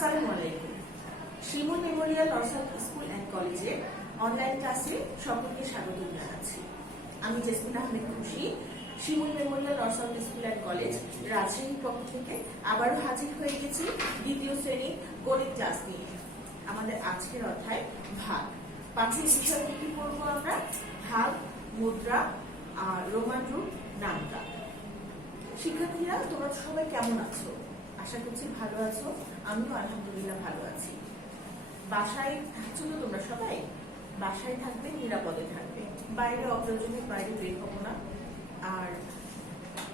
আসসালামু আলাইকুম। শিমুল Memorial নর্সারি school and কলেজে অনলাইন ক্লাসে সকলকে স্বাগত জানাচ্ছি। আমি জেসমিন আহমেদ খুশি, শিমুল মেমোরিয়াল নর্সারি স্কুল অ্যান্ড কলেজ রাজশাহীর পক্ষ থেকে আবারও হাজির হয়ে গেছি দ্বিতীয় শ্রেণীর গণিত ক্লাস নিয়ে। আমাদের আজকের অধ্যায় ভাগ। পাঠের বিষয়টি কি পড়বো আমরা? ভাগ, মুদ্রা আর রোমান রূপ, নামতা। শিক্ষার্থীরা, তোমরা সবাই কেমন আছো? আশা করছি ভালো আছো। আমিও আলহামদুলিল্লাহ ভালো আছি। বাসায় থাকছো তো তোমরা সবাই? বাসায় থাকবে, নিরাপদে থাকবে, বাইরে অপ্রয়োজনে বাইরে বের হবো না। আর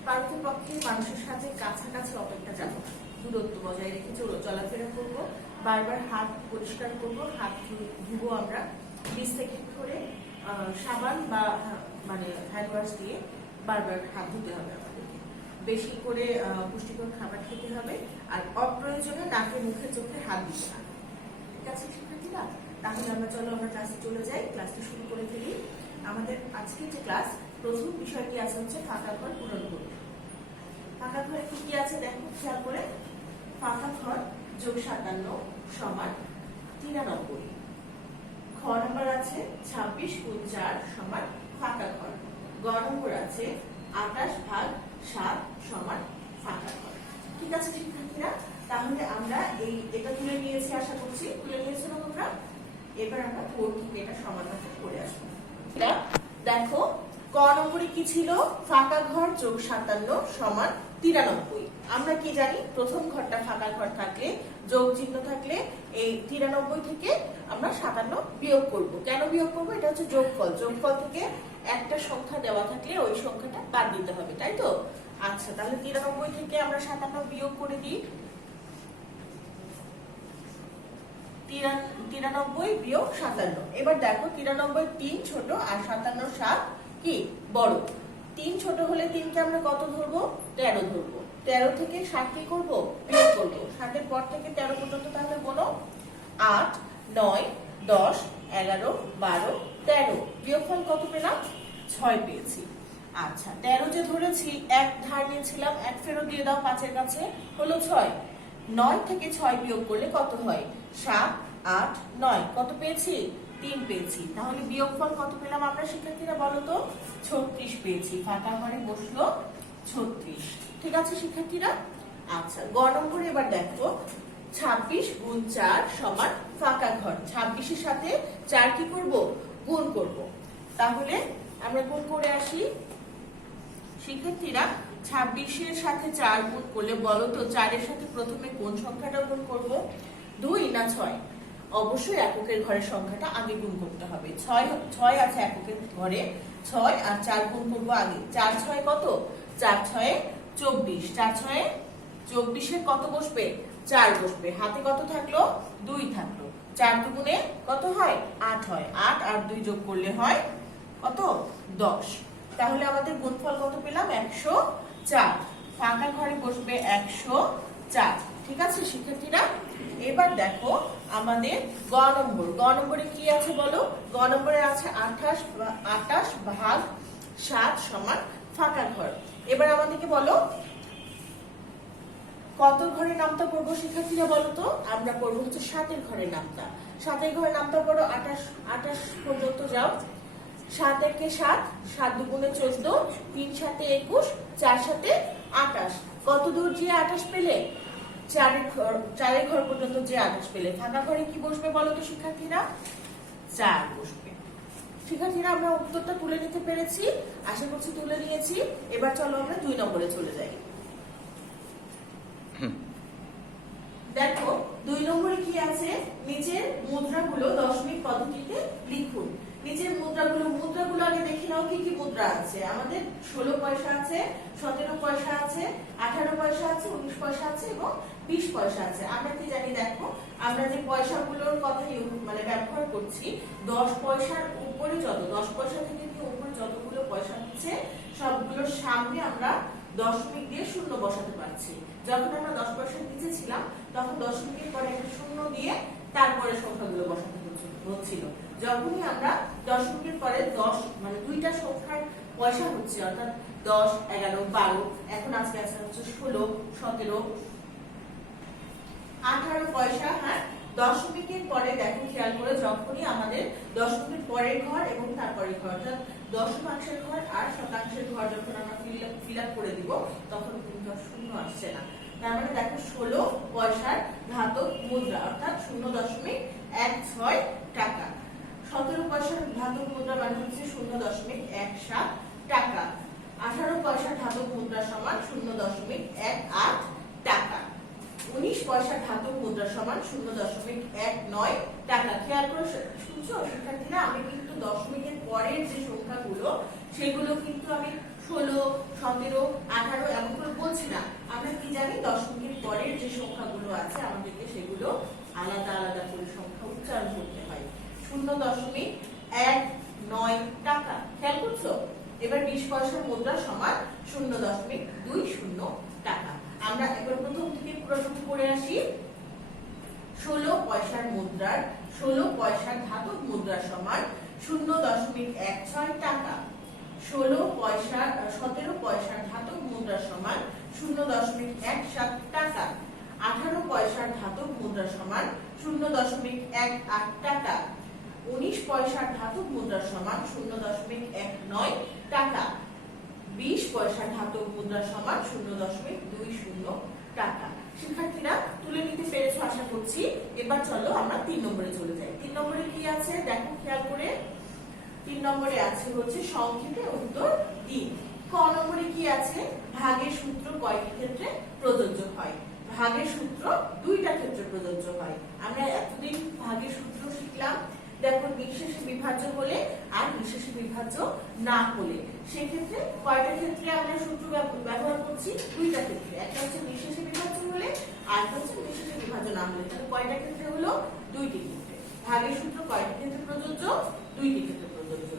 পারতপক্ষে মানুষের সাথে কাছাকাছি অপেক্ষা যাবো না, দূরত্ব বজায় রেখে চলাফেরা করবো, বারবার হাত পরিষ্কার করবো, হাত ধুবো আমরা 20 সেকেন্ড করে সাবান বা হ্যান্ড ওয়াশ দিয়ে বারবার হাত ধুতে হবে আমাদেরকে। বেশি করে পুষ্টিকর খাবার খেতে হবে, আর অপ্রয়োজনে নাকে মুখে চোখে হাত দিতে হবে। ঠিক আছে শিক্ষার্থীরা? তাহলে আমরা ক্লাসে চলে যাই, ক্লাসটা শুরু করে ফেলি। আমাদের আজকে যে ক্লাস, প্রথম বিষয়টি আছে হচ্ছে ফাঁকা ঘর পূরণ করুন। ফাঁকা ঘরে কি কি আছে দেখো খেয়াল করে। ফাঁকা ঘর যোগ 57 সমান 93। খ নম্বর আছে 26 গুণ 4 সমান ফাঁকা ঘর। গ নম্বর আছে 28 ভাগ 7 সমান ফাঁকা ঘর। ঠিক আছে শিক্ষার্থীরা? তাহলে আমরা এটা তুলে নিয়েছি, আশা করছি তুলে নিয়েছো না তোমরা? এবার আমরা বোর্ড থেকে এটা সমাধান করে আসবো। দেখো, ক নম্বরে কি ছিল? ফাঁকা ঘর যোগ 57 সমান 93। আমরা কি জানি? প্রথম ঘরটা ফাঁকা ঘর থাকলে, যোগ চিহ্ন থাকলে এই 93 থেকে আমরা 57 বিয়োগ করব। কেন বিয়োগ করব? এটা হচ্ছে যোগফল। যোগফল থেকে একটা সংখ্যা দেওয়া থাকলে ওই সংখ্যাটা বাদ দিতে হবে, তাই তো? আচ্ছা, তাহলে 93 থেকে আমরা 57 বিয়োগ করে দিই। 93 বিয়োগ 57। এবার দেখো, 93 3 ছোট আর 57 7 কি বড়। 3 ছোট হলে 3 কে আমরা কত ধরবো? 13 ধরবো। 13 থেকে 7 কি করব? বিয়োগ করব। 7 এর পর থেকে 13 পর্যন্ত তাহলে বলো 8 9 10 11 12 13। বিয়োগফল কত পেলাম? 6 পেয়েছি। আচ্ছা, 13 যে ধরেছি, এক ধার নিয়েছিলাম, এক ফেরত দিয়ে দাও 5 এর কাছে, হলো 6। 9 থেকে 6 বিয়োগ করলে কত হয়? 7 8 9। কত পেয়েছি? 3 পেয়েছি। তাহলে বিয়োগফল কত পেলাম আমরা শিক্ষার্থীরা বলো তো? 36 পেয়েছি। ফাঁকা ঘরে বসলো 36। ঠিক আছে শিক্ষার্থীরা? আচ্ছা, গ নম্বরে এবার দেখো, 26 গুণ 4 সমান ফাঁকা ঘর। 26 এর সাথে 4 কি করব? গুণ করব। তাহলে আমরা গুণ করে আসি শিক্ষার্থীরা। 26 এর সাথে 4 গুণ করলে বলো তো 4 এর সাথে প্রথমে কোন সংখ্যাটা গুণ করব? 2 না 6? অবশ্যই এককের ঘরের সংখ্যাটা আগে গুণ করতে হবে। 6 আছে এককের ঘরে, 6 আর 4 গুণ করব আগে। 4 6 কত? 4 6 24। 4 6 24 এর কত বসবে? 4 বসবে। হাতে কত থাকলো? 2 থাকলো। 4 দুগুণে কত হয়? 8 হয়। 8 আর 2 যোগ করলে হয় কত? 10। তাহলে আমাদের গুণফল কত পেলাম? 104। ফাঁকা ঘরে বসবে 104। ঠিক আছে শিক্ষার্থীরা? এবার দেখো আমাদের গ নম্বর। গ নম্বরে কি আছে বলো? গ নম্বরে আছে 28 ভাগ 7 সমান ফাঁকা ঘর। এবার আমাদেরকে বলো কত ঘরের নামতা পড়বো শিক্ষার্থীরা বলো তো? আমরা পড়বো হচ্ছে 7 এর ঘরের নামতা। 7 এর ঘরের নামতা পড়ো। 28 পর্যন্ত যাও। 7 একে 7, 7 দুগুণে 14, 3 7 21, 4 7 28। কত দূর যে 28 পেলে? 4 ঘর পর্যন্ত যে 28 পেলে। ফাঁকা ঘরে কি বসবে বলো তো শিক্ষার্থীরা? 4 বসবে। শিক্ষার্থীরা, আমরা উত্তরটা তুলে নিতে পেরেছি, আশা করছি তুলে নিয়েছি। এবার চলো আমরা 2 নম্বরে চলে যাই। দেখো 2 নম্বরে কি আছে? নিচের মুদ্রাগুলো দশমিক পদ্ধতিতে লিখুন। নিচের মুদ্রাগুলো আগে দেখে নাও কি কি মুদ্রা আছে। আমাদের 16 পয়সা আছে, 17 পয়সা আছে, 18 পয়সা আছে, 19 পয়সা আছে এবং 20 পয়সা আছে। আমরা কি জানি? দেখো, আমরা যে পয়সাগুলোর কথা ব্যবহার করছি, 10 পয়সার উপরে 10 পয়সা থেকে কি উপরে যতগুলো পয়সা হচ্ছে সবগুলোর সামনে আমরা দশমিক দিয়ে শূন্য বসাতে পারছি। যখন আমরা 10 পয়সার নিচে ছিলাম তখন দশমিকের পরে একটা শূন্য দিয়ে তারপরে সংখ্যাগুলো বসাতে হচ্ছিল। যখনই আমরা দশমিকের পরে 10 দুইটা সংখ্যার পয়সা হচ্ছে, অর্থাৎ 10 11 12, এখন আজকে আছে হচ্ছে 16 17 18 পয়সা। হ্যাঁ, দশমিকের পরে দেখো খেয়াল করে, যখনই আমাদের দশমিকের পরের ঘর এবং তারপরের ঘর, অর্থাৎ দশমাংশের ঘর আর শতাংশের ঘর যখন আমরা ফিল আপ করে দিব, তখন কিন্তু শূন্য আসছে না। তার মানে দেখো 16 পয়সার ধাতব মুদ্রা, অর্থাৎ 0.16 টাকা। 17 পয়সার ধাতব মুদ্রা মানে হচ্ছে 0.17 টাকা। 18 পয়সার ধাতব মুদ্রা সমান 0.18 টাকা। 19 পয়সার ধাতব মুদ্রা সমান 0.19 টাকা। খেয়াল করে শুনছো শিক্ষার্থীরা, আমি কিন্তু দশমিকের পরের যে সংখ্যাগুলো সেগুলো কিন্তু আমি 16, 17, 18 এমন করে বলছি না। আমরা কি জানি, দশমিকের পরের যে সংখ্যাগুলো আছে আমাদেরকে সেগুলো আলাদা আলাদা করে সংখ্যা উচ্চারণ করতে হয়। 0.19 টাকা। খেয়াল করছো? এবার 20 পয়সার মুদ্রা সমান 0.20 টাকা। আমরা এবার প্রথম থেকে পুরোটুকু করে আসি। 16 পয়সার মুদ্রার 16 পয়সার ধাতব মুদ্রা সমান 0.16 টাকা। 17 পয়সার ধাতব মুদ্রা সমান 0.17 টাকা। 18 পয়সার ধাতব মুদ্রা সমান 0.18 টাকা। 19 পয়সার ধাতব মুদ্রা সমান 0.19 টাকা। 20 পয়সার ধাতব মুদ্রা সমান 0.20 টাকা। শিক্ষার্থীরা তুলে নিতে পেরেছো আশা করছি। এবার চলো আমরা 3 নম্বরে চলে যাই। 3 নম্বরে কি আছে দেখো খেয়াল করে। 3 নম্বরে আছে হচ্ছে সংক্ষেপে উত্তর দিন। ক নম্বরে কি আছে, ভাগের সূত্র কয়টি ক্ষেত্রে প্রযোজ্য হয়? ভাগের সূত্র 2টা ক্ষেত্রে প্রযোজ্য হয়। আমরা এতদিন ভাগের সূত্র শিখলাম। দেখো, নিঃশেষে বিভাজ্য হলে আর নিঃশেষে বিভাজ্য না হলে, সেক্ষেত্রে কয়টা ক্ষেত্রে আমরা সূত্র ব্যবহার করছি? 2টা ক্ষেত্রে। একটা হচ্ছে নিঃশেষে বিভাজ্য হলে, আর একটা হচ্ছে নিঃশেষে বিভাজ্য না হলে। তাহলে কয়টা ক্ষেত্রে হলো? 2টি ক্ষেত্রে। ভাগের সূত্র কয়টি ক্ষেত্রে প্রযোজ্য? 2টি ক্ষেত্রে প্রযোজ্য।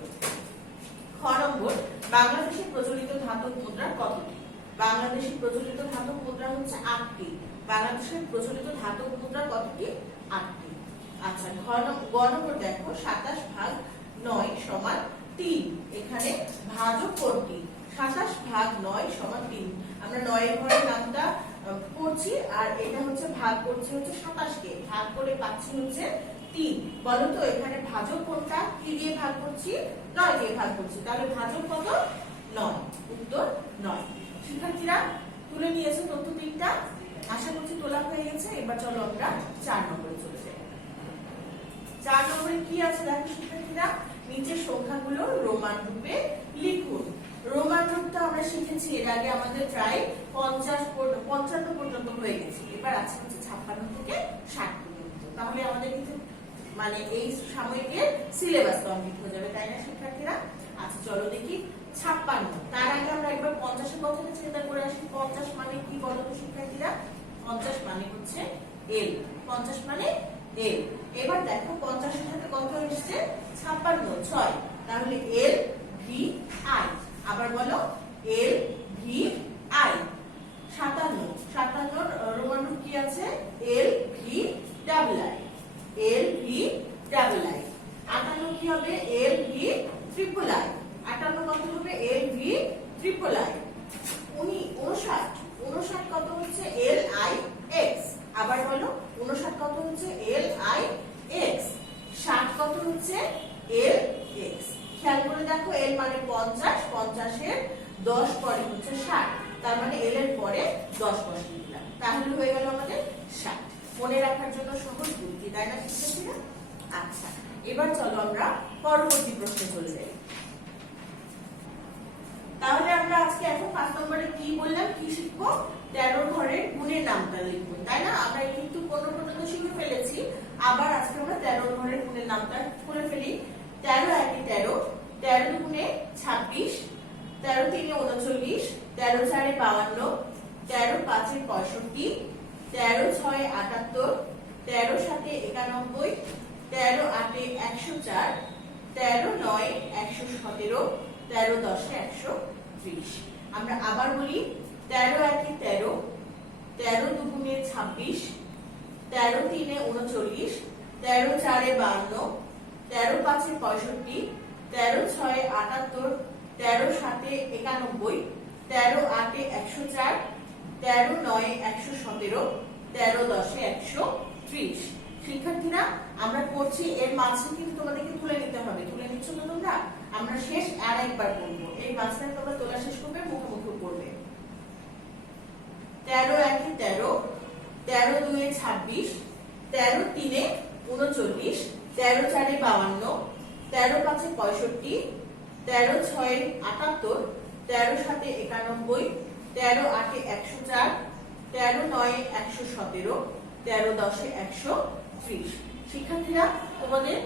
খ নম্বর, বাংলাদেশে প্রচলিত ধাতব মুদ্রা কতটি? বাংলাদেশে প্রচলিত ধাতব মুদ্রা হচ্ছে 8টি। বাংলাদেশের প্রচলিত ধাতব মুদ্রা কতটি? 8টি। আচ্ছা, গ নম্বর দেখো, 27/9 সমান 3। এখানে ভাজক কোনটি? 27/9 সমান 3। আমরা 9 এর ঘরের নামটা করছি, আর এটা হচ্ছে ভাগ করছি হচ্ছে 27 কে, ভাগ করে পাচ্ছি হচ্ছে 3। বলো তো এখানে ভাজক কোনটা? কি দিয়ে ভাগ করছি? 9 দিয়ে ভাগ করছি। তাহলে ভাজক কত? 9। উত্তর 9। শিক্ষার্থীরা তুলে নিয়েছে তথ্য 3টা, আশা করছি তোলা হয়ে গেছে। এবার চলো আমরা 4 নম্বরে চলে যাই। 4 নম্বরে কি আছে দেখো শিক্ষার্থীরা, নিচের সংখ্যাগুলো রোমান রূপে লিখুন। রোমান রূপটা আমরা শিখেছি এর আগে, আমাদের প্রায় 55 পর্যন্ত হয়ে গেছে। এবার আছে হচ্ছে 56 থেকে 60 পর্যন্ত। তাহলে আমাদের কিন্তু মানে এই সাময়িকের সিলেবাস কমপ্লিট হয়ে যাবে, তাই না শিক্ষার্থীরা? আচ্ছা চলো দেখি 56। তার আগে আমরা একবার 50 এর কথাটা চিন্তা করে আসি। 50 মানে কি বলো তো শিক্ষার্থীরা? 50 মানে হচ্ছে এল। 50 মানে এল। এবার দেখো 50 এর সাথে কত এসেছে? 56, 6। তাহলে এল ভি আই। আবার বলো এল ভি আই। 57 রোমান রূপ কি আছে? L V double I. L V double I. 58 কি হবে? L V triple I. 58 কত হবে? L V triple I. 59 কত হচ্ছে? L I x. আবার বলো 59 কত হচ্ছে? L I x. 60 কত হচ্ছে? L X. খেয়াল করে দেখো, এল মানে 50, 50 এর 10 পরে হচ্ছে 60। তার মানে এল এর পরে 10 বসিয়ে দিলাম, তাহলে হয়ে গেল আমাদের 60। মনে রাখার জন্য সহজ বুদ্ধি, তাই না শিক্ষার্থীরা? আচ্ছা, এবার চলো আমরা পরবর্তী প্রশ্নে চলে যাই। তাহলে আমরা আজকে এখন 5 নম্বরে কি বললাম, কি শিখবো? 13 ঘরের গুণের নামটা লিখবো, তাই না? আমরা কিন্তু 15 পর্যন্ত শিখে ফেলেছি। আবার আজকে আমরা 13 ঘরের গুণের নামটা করে ফেলি। 13 1 13, 13 দুগুণে 26, 13 3 39, 13 4 52, 13 5 65, 13 6 78, 13 7 91, 13 8 104, 13 9 117, 13 10 120। আমরা আবার বলি 13 1 13, 13 দুগুণে 26, 13 3 39, 13 4 52, 13 5 65, 13 6 78, 13 7 91, 13 8 104, 13 9 117, 13 10 130। শিক্ষার্থীরা আমরা করছি, এর মাঝে কিন্তু তোমাদেরকে তুলে নিতে হবে। তুলে নিচ্ছ তো তোমরা? আমরা শেষ আর একবার করবো, এই মাঝখানে তোমরা তোলা শেষ করবে, মুখোমুখি করবে। 13 1 13, 13 2 26, 13 3 39, 13 4 52, 13 5 65, 13 6 78, 13 7 91, 13 8 104, 13 9 117, 13 10 130। শিক্ষার্থীরা তোমাদের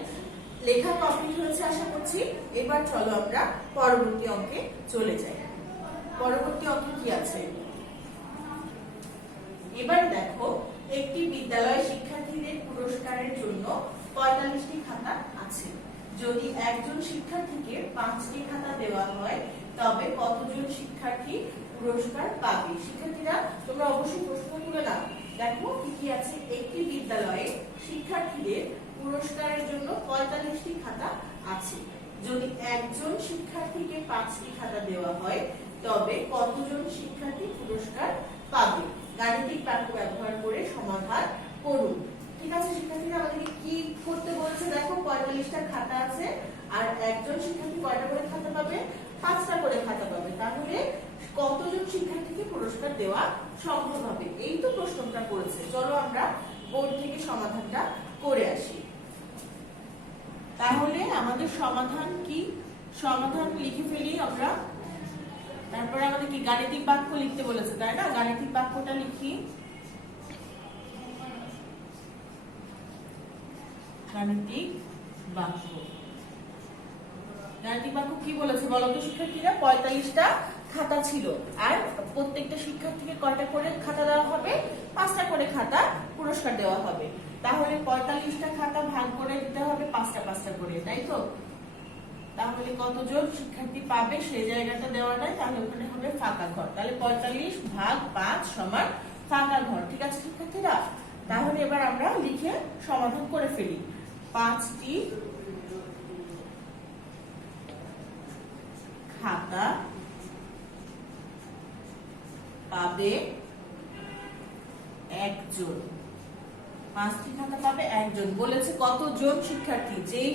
লেখা কমপ্লিট হয়েছে আশা করছি। এবার চলো আমরা পরবর্তী অঙ্কে চলে যাই। পরবর্তী অঙ্কে কি আছে? এবার দেখো, একটি বিদ্যালয় শিক্ষার্থীদের পুরস্কারের জন্য 45টি খাতা আছে। যদি একজন শিক্ষার্থীকে 5টি খাতা দেওয়া হয় তবে কতজন শিক্ষার্থী পুরস্কার পাবে? শিক্ষার্থীরা তোমরা অবশ্যই প্রশ্ন তুলে নাও। দেখো কি কি আছে। একটি বিদ্যালয়ে শিক্ষার্থীদের পুরস্কারের জন্য 45টি খাতা আছে। যদি একজন শিক্ষার্থীকে 5টি খাতা দেওয়া হয় তবে কতজন শিক্ষার্থী পুরস্কার পাবে? গাণিতিক বাক্য ব্যবহার করে সমাধান করুন। ঠিক আছে শিক্ষার্থীরা, আমাদেরকে কি করতে বলছে? দেখো 45টা খাতা আছে, আর একজন শিক্ষার্থী কয়টা করে খাতা পাবে? 5টা করে খাতা পাবে। তাহলে কতজন শিক্ষার্থীকে পুরস্কার দেওয়া সম্ভব হবে? এই তো প্রশ্নটা করেছে। চলো আমরা বোর্ড থেকে সমাধানটা করে আসি। তাহলে আমাদের সমাধান কি? সমাধান লিখে ফেলি আমরা। তারপরে আমাদের কি গাণিতিক বাক্য লিখতে বলেছে, তাই না? গাণিতিক বাক্যটা লিখি। গাণিতিক বাক্য, গাণিতিক বাক্য কি বলেছে বলো তো শিক্ষার্থীরা? 45টা খাতা ছিল, আর প্রত্যেকটা শিক্ষার্থীকে কয়টা করে খাতা দেওয়া হবে? 5টা করে খাতা পুরস্কার দেওয়া হবে। তাহলে 45টা খাতা ভাগ করে দিতে হবে 5টা 5টা করে, তাই তো? তাহলে কতজন শিক্ষার্থী পাবে সেই জায়গাটা দেওয়া নাই, তাহলে ওখানে হবে ফাঁকা ঘর। তাহলে 45 ভাগ 5 সমান ফাঁকা ঘর। ঠিক আছে শিক্ষার্থীরা? তাহলে এবার আমরা লিখে সমাধান করে ফেলি। 5টি খাতা পাবে একজন। 5টি খাতা পাবে একজন। বলেছে কতজন শিক্ষার্থী। যেই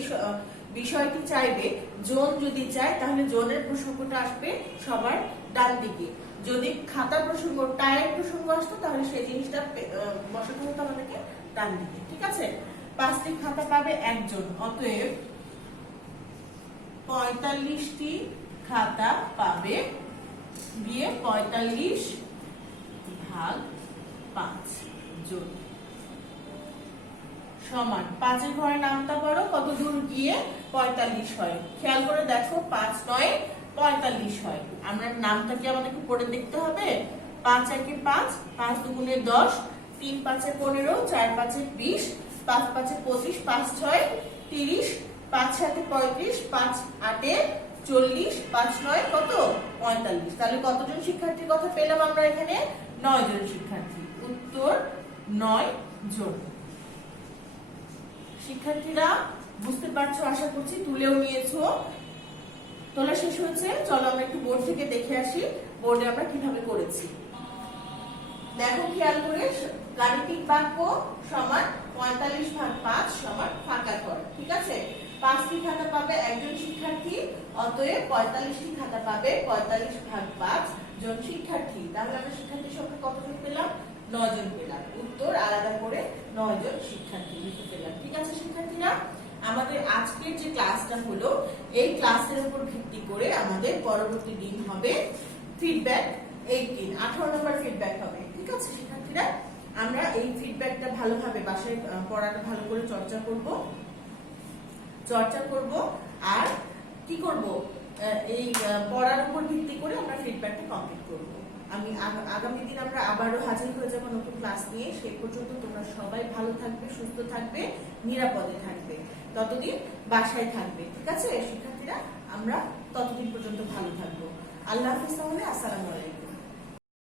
বিষয়টি চাইবে, জন যদি চায় তাহলে জনের প্রসঙ্গটা আসবে সবার ডান দিকে। যদি খাতা প্রসঙ্গ, টায়ার প্রসঙ্গ আসতো তাহলে সেই জিনিসটা বসাতে হতো আমাদেরকে ডান দিকে। ঠিক আছে? 5টি খাতা পাবে একজন, অতএব 45টি খাতা পাবে দিয়ে 45 ভাগ 5 জন সমান 5 ঘরের নামটা পড়ো, কত দূর গিয়ে 45 হয়। খেয়াল করে দেখো, 5 9 45 হয়। আমরা নামটাকে আমাদেরকে পড়ে দেখতে হবে। 5 1 5, 5 2 10, 3 5 15, 4 5 20, 5 5 25, 5 6 30, 5 7 35, 5 8 40, 5 9 কত? 45। তাহলে কতজন শিক্ষার্থীর কথা পেলাম আমরা এখানে? 9 জন শিক্ষার্থী। উত্তর 9 জন। শিক্ষার্থীরা বুঝতে পারছো আশা করছি, তুলেও নিয়েছো। তোলা শেষ হয়েছে। চলো আমরা একটু বোর্ড থেকে দেখে আসি বোর্ডে আমরা কিভাবে করেছি। দেখো খেয়াল করে, গাণিতিক বাক্য সমান 45 ভাগ 5 সমান ফাঁকা ঘর। ঠিক আছে? 5টি খাতা পাবে একজন শিক্ষার্থী, অতএব 45টি খাতা পাবে 45 ভাগ 5 জন শিক্ষার্থী। তাহলে আমরা শিক্ষার্থীর সংখ্যা কতজন পেলাম? 9 জন পেলাম। উত্তর আলাদা করে 9 জন শিক্ষার্থী লিখে পেলাম। ঠিক আছে শিক্ষার্থীরা? আমাদের আজকের যে ক্লাসটা হলো, এই ক্লাসের উপর ভিত্তি করে আমাদের পরবর্তী দিন হবে ফিডব্যাক 18, 18 নম্বর ফিডব্যাক হবে। ঠিক আছে শিক্ষার্থীরা? আমরা এই ফিডব্যাকটা ভালোভাবে বাসায় পড়াটা ভালো করে চর্চা করব আর কি করব, এই পড়ার উপর ভিত্তি করে আমরা ফিডব্যাকটা কমপ্লিট করব। আমি আগামী দিন আমরা আবারও হাজির হয়ে যাব নতুন ক্লাস নিয়ে। সেই পর্যন্ত তোমরা সবাই ভালো থাকবে, সুস্থ থাকবে, নিরাপদে থাকবে, ততদিন বাসায় থাকবে। ঠিক আছে শিক্ষার্থীরা? আমরা ততদিন পর্যন্ত ভালো থাকবো। আল্লাহ হাফেজ। তাহলে আসসালামু আলাইকুম।